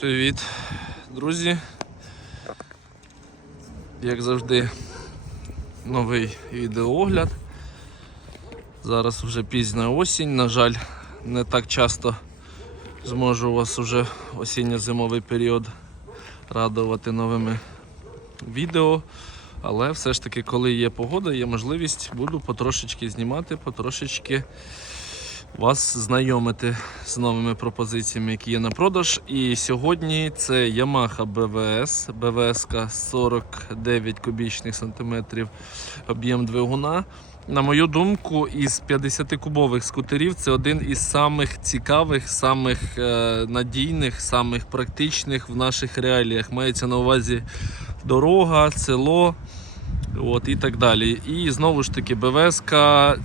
Привіт, друзі. Як завжди, новий відеоогляд. Зараз вже пізня осінь, на жаль, не так часто зможу вас уже осінньо-зимовий період радувати новими відео. Але все ж таки, коли є погода, є можливість, буду потрошечки знімати, потрошечки вас знайомити з новими пропозиціями, які є на продаж. І сьогодні це Yamaha BVS, BVS 49 кубічних сантиметрів об'єм двигуна. На мою думку, із 50-кубових скутерів це один із самих цікавих, самих е, надійних, самих практичних в наших реаліях. Мається на увазі дорога, село от, і так далі. І знову ж таки, БВСка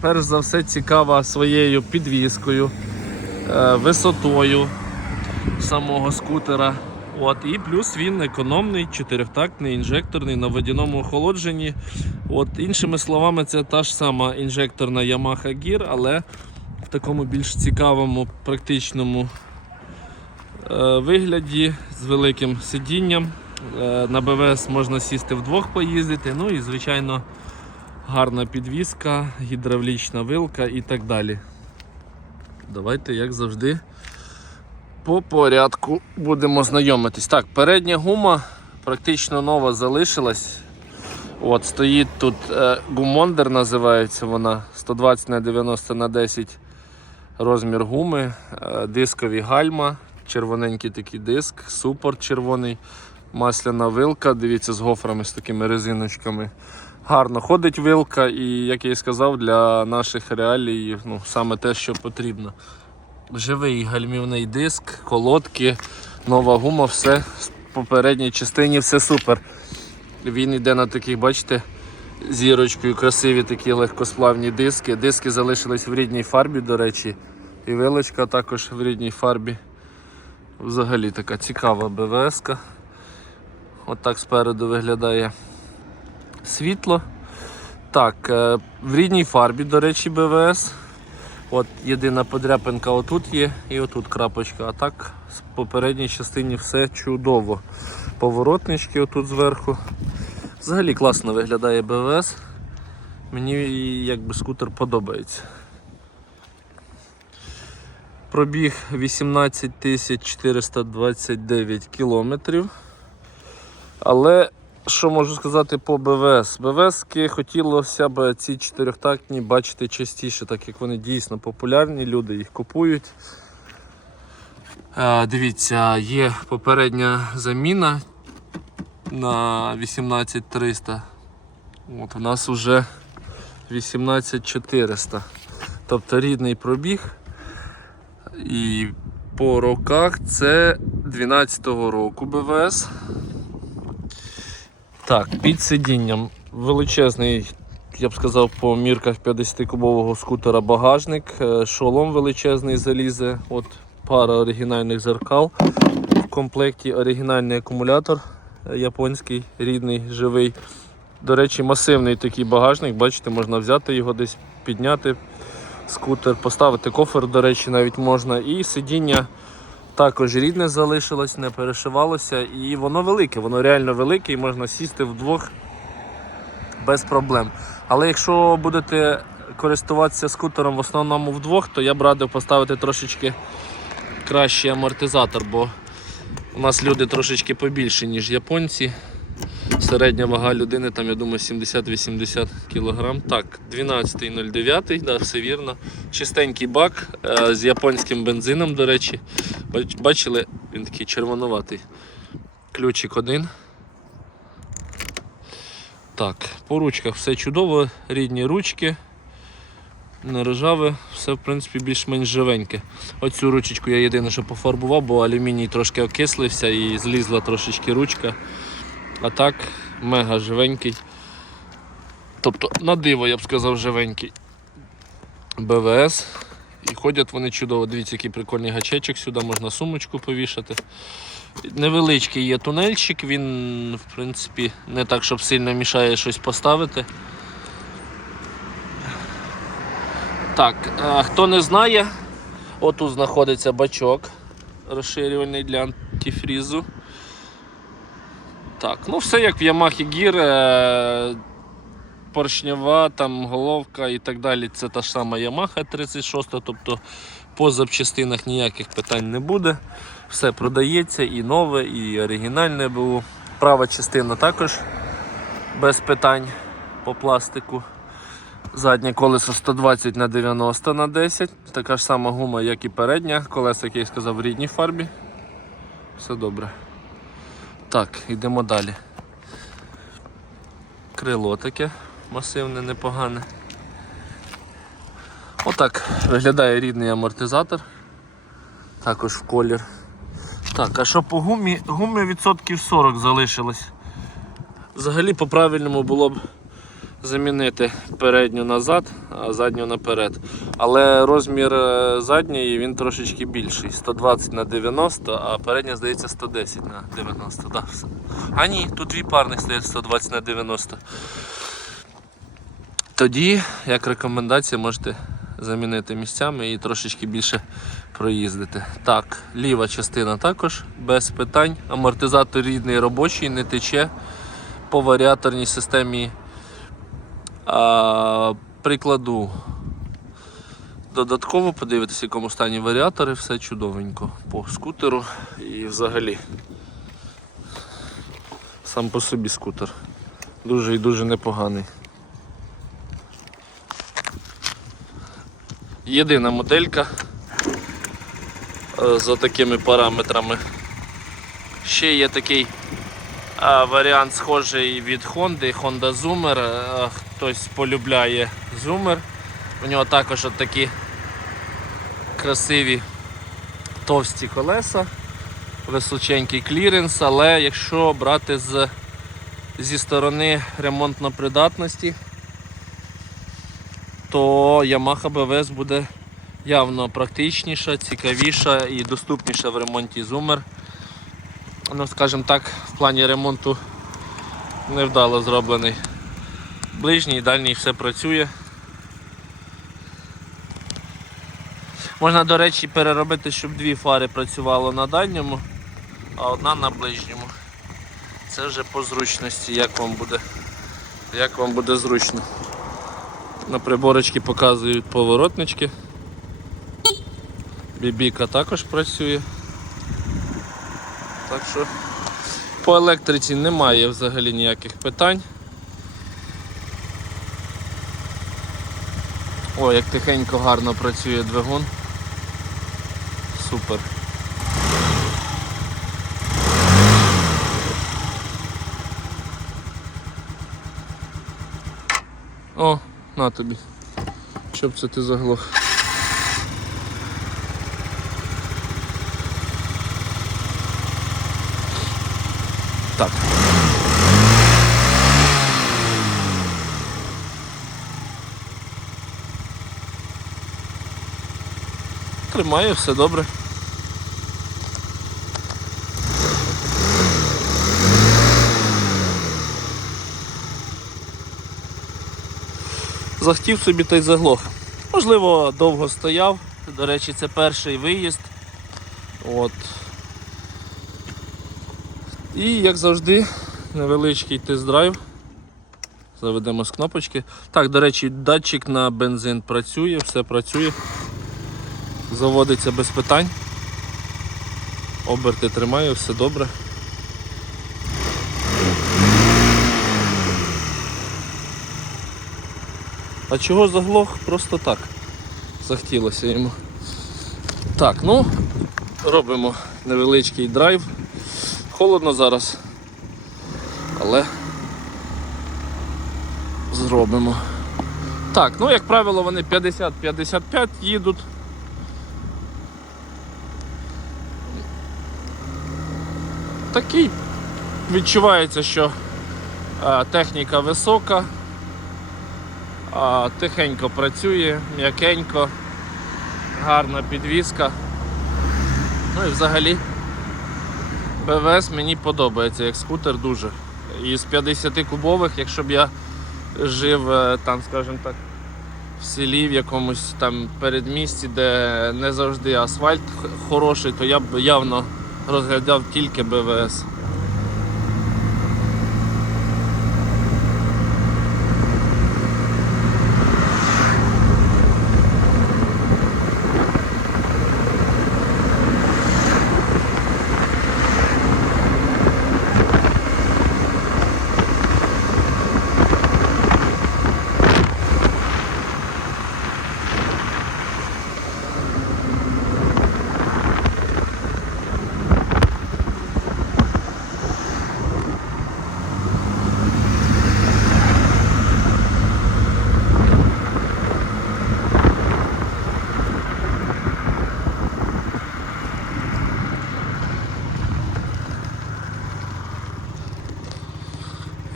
перш за все цікава своєю підвіскою, е, висотою самого скутера. От, і плюс він економний, чотирьохтактний, інжекторний на водяному охолодженні. От, іншими словами, це та ж сама інжекторна Yamaha Gear, але в такому більш цікавому, практичному е, вигляді з великим сидінням. Е, на БВС можна сісти вдвох поїздити. Ну і звичайно гарна підвіска, гідравлічна вилка і так далі. Давайте, як завжди, по порядку будемо знайомитись. Так, передня гума практично нова залишилась. От, стоїть тут е, гумондер, називається вона 120 на 90 на 10 розмір гуми, е, дискові гальма, червоненький такий диск, супорт червоний, масляна вилка. Дивіться, з гофрами з такими резиночками. Гарно ходить вилка, і, як я і сказав, для наших реалій ну, саме те, що потрібно. Живий гальмівний диск, колодки, нова гума, все в попередній частині все супер. Він йде на таких, бачите, зірочкою, красиві такі легкосплавні диски. Диски залишились в рідній фарбі, до речі, і вилочка також в рідній фарбі. Взагалі така цікава БВС-ка. Отак спереду виглядає світло. Так, е, в рідній фарбі, до речі, БВС. От єдина подряпинка отут є і отут крапочка. А так з попередній частині все чудово. Поворотнички отут зверху. Взагалі класно виглядає БВС. Мені якби скутер подобається. Пробіг 18 429 кілометрів. Але що можу сказати по БВС? БВСки хотілося б ці чотирьохтактні бачити частіше, так як вони дійсно популярні, люди їх купують. Дивіться, є попередня заміна на 18300. От у нас вже 18400. Тобто рідний пробіг. І по роках це 12-го року БВС. Так, під сидінням величезний, я б сказав, по мірках 50-кубового скутера багажник, е, шолом величезний залізе, от пара оригінальних зеркал. В комплекті оригінальний акумулятор е, японський, рідний, живий. До речі, масивний такий багажник, бачите, можна взяти його десь підняти, скутер, поставити кофер, до речі, навіть можна. І сидіння також рідне залишилось, не перешивалося. І воно велике, воно реально велике і можна сісти вдвох без проблем. Але якщо будете користуватися скутером в основному вдвох, то я б радив поставити трошечки кращий амортизатор, бо у нас люди трошечки побільші, ніж японці. Середня вага людини, там, я думаю, 70-80 кг. Так, 12.09, да, все вірно. Чистенький бак е, з японським бензином, до речі. Бач- Бачили, він такий червонуватий. Ключик один. Так, по ручках все чудово, рідні ручки. Не ржаве, все в принципі більш-менш живеньке. Оцю ручечку я єдине, що пофарбував, бо алюміній трошки окислився і злізла трошечки ручка. А так, мега живенький. Тобто на диво, я б сказав, живенький. БВС. І ходять вони чудово. Дивіться, який прикольний гачечок, сюди можна сумочку повішати. Невеличкий є тунельчик, він, в принципі, не так, щоб сильно мішає щось поставити. Так, е, хто не знає, отут знаходиться бачок розширювальний для антифрізу. Так, ну все як в Yamaha Gear, е, поршнева, там головка і так далі. Це та ж сама Yamaha 36, тобто по запчастинах ніяких питань не буде. Все продається і нове, і оригінальне БУ. Права частина також без питань по пластику. Заднє колесо 120 на 90 на 10. Така ж сама гума, як і передня. Колеса, як я сказав, в рідній фарбі. Все добре. Так, йдемо далі. Крило таке масивне, непогане. Отак виглядає рідний амортизатор. Також в колір. Так, а що по гумі? Гумі відсотків 40 залишилось. Взагалі по-правильному було б замінити передню назад, а задню наперед. Але розмір е, задньої він трошечки більший. 120 на 90, а передня, здається, 110 на 90. Да. все. А ні, тут дві парних стоять 120 на 90. Тоді, як рекомендація, можете замінити місцями і трошечки більше проїздити. Так, ліва частина також без питань. Амортизатор рідний робочий, не тече по варіаторній системі. Прикладу додатково подивитися, в якому стані варіатори, все чудовенько по скутеру і взагалі. Сам по собі скутер. Дуже і дуже непоганий. Єдина моделька е, з такими параметрами. Ще є такий варіант схожий від Honda, Honda Zoomer. Е, Хтось полюбляє Zoomer. У нього також от такі красиві товсті колеса, височенький кліренс, але якщо брати з, зі сторони ремонтно-придатності, то Yamaha BVS буде явно практичніша, цікавіша і доступніша в ремонті Zoomer. Ну, скажімо так, в плані ремонту невдало зроблений. Ближній, дальній все працює. Можна, до речі, переробити, щоб дві фари працювало на дальньому, а одна на ближньому. Це вже по зручності, як вам буде, як вам буде зручно. На приборочці показують поворотнички. Бібіка також працює. Так що по електриці немає взагалі ніяких питань. О, як тихенько гарно працює двигун. Супер. О, на тобі. Щоб це ти заглох. Так. Тримає, все добре. Захтів собі та й заглох. Можливо, довго стояв. До речі, це перший виїзд. От. І як завжди, невеличкий тест-драйв. Заведемо з кнопочки. Так, до речі, датчик на бензин працює, все працює. Заводиться без питань. Оберти тримає, все добре. А чого заглох? Просто так. Захотілося йому. Так, ну, робимо невеличкий драйв. Холодно зараз, але зробимо. Так, ну як правило, вони 50-55 їдуть. Такий відчувається, що а, техніка висока, тихенько працює, м'якенько, гарна підвізка. Ну і взагалі БВС мені подобається як скутер дуже. Із 50 кубових, якщо б я жив е, там, скажімо так, в селі в якомусь там передмісті, де не завжди асфальт хороший, то я б явно розглядав тільки БВС.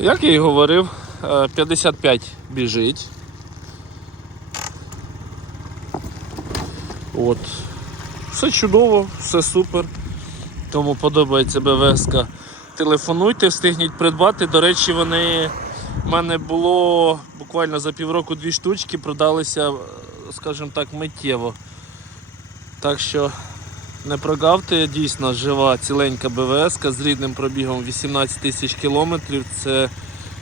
Як я і говорив, е, 55 біжить. От. Все чудово, все супер. Кому подобається БВС. Телефонуйте, встигніть придбати. До речі, вони в мене було буквально за півроку дві штучки, продалися, е, скажімо так, миттєво. Так що не прогавте, дійсно жива ціленька БВС з рідним пробігом 18 тисяч кілометрів. Це,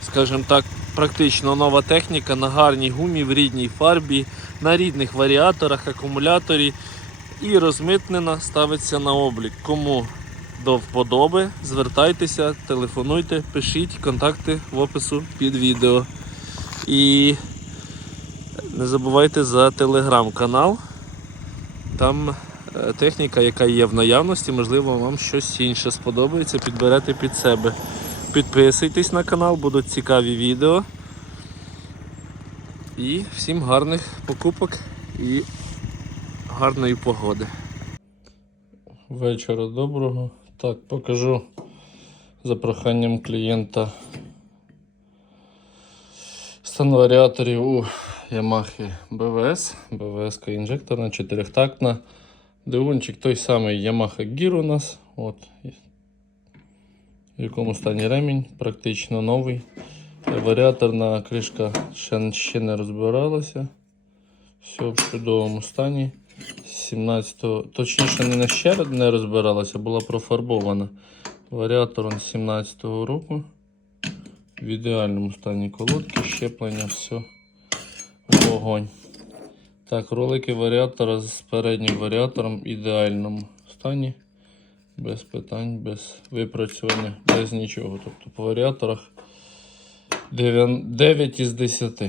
скажімо так, практично нова техніка на гарній гумі, в рідній фарбі, на рідних варіаторах, акумуляторі і розмитнена ставиться на облік. Кому до вподоби, звертайтеся, телефонуйте, пишіть контакти в опису під відео. І не забувайте за телеграм-канал. Там техніка, яка є в наявності, можливо, вам щось інше сподобається, підберете під себе. Підписуйтесь на канал, будуть цікаві відео. І всім гарних покупок і гарної погоди. Вечора доброго. Так, покажу за проханням клієнта стан варіаторів у Yamaha BVS. BVS інжекторна, чотирьохтактна. Двигунчик той самий Yamaha Gear у нас. От. В якому стані ремінь, практично новий. Варіаторна кришка ще, ще не розбиралася. Все в чудовому стані. 17-го, точніше не ще не розбиралася, була профарбована. Варіатор 17-го року. В ідеальному стані колодки, щеплення, все вогонь. Так, ролики варіатора з переднім варіатором в ідеальному стані. Без питань, без випрацювання, без нічого. Тобто по варіаторах 9 із 10.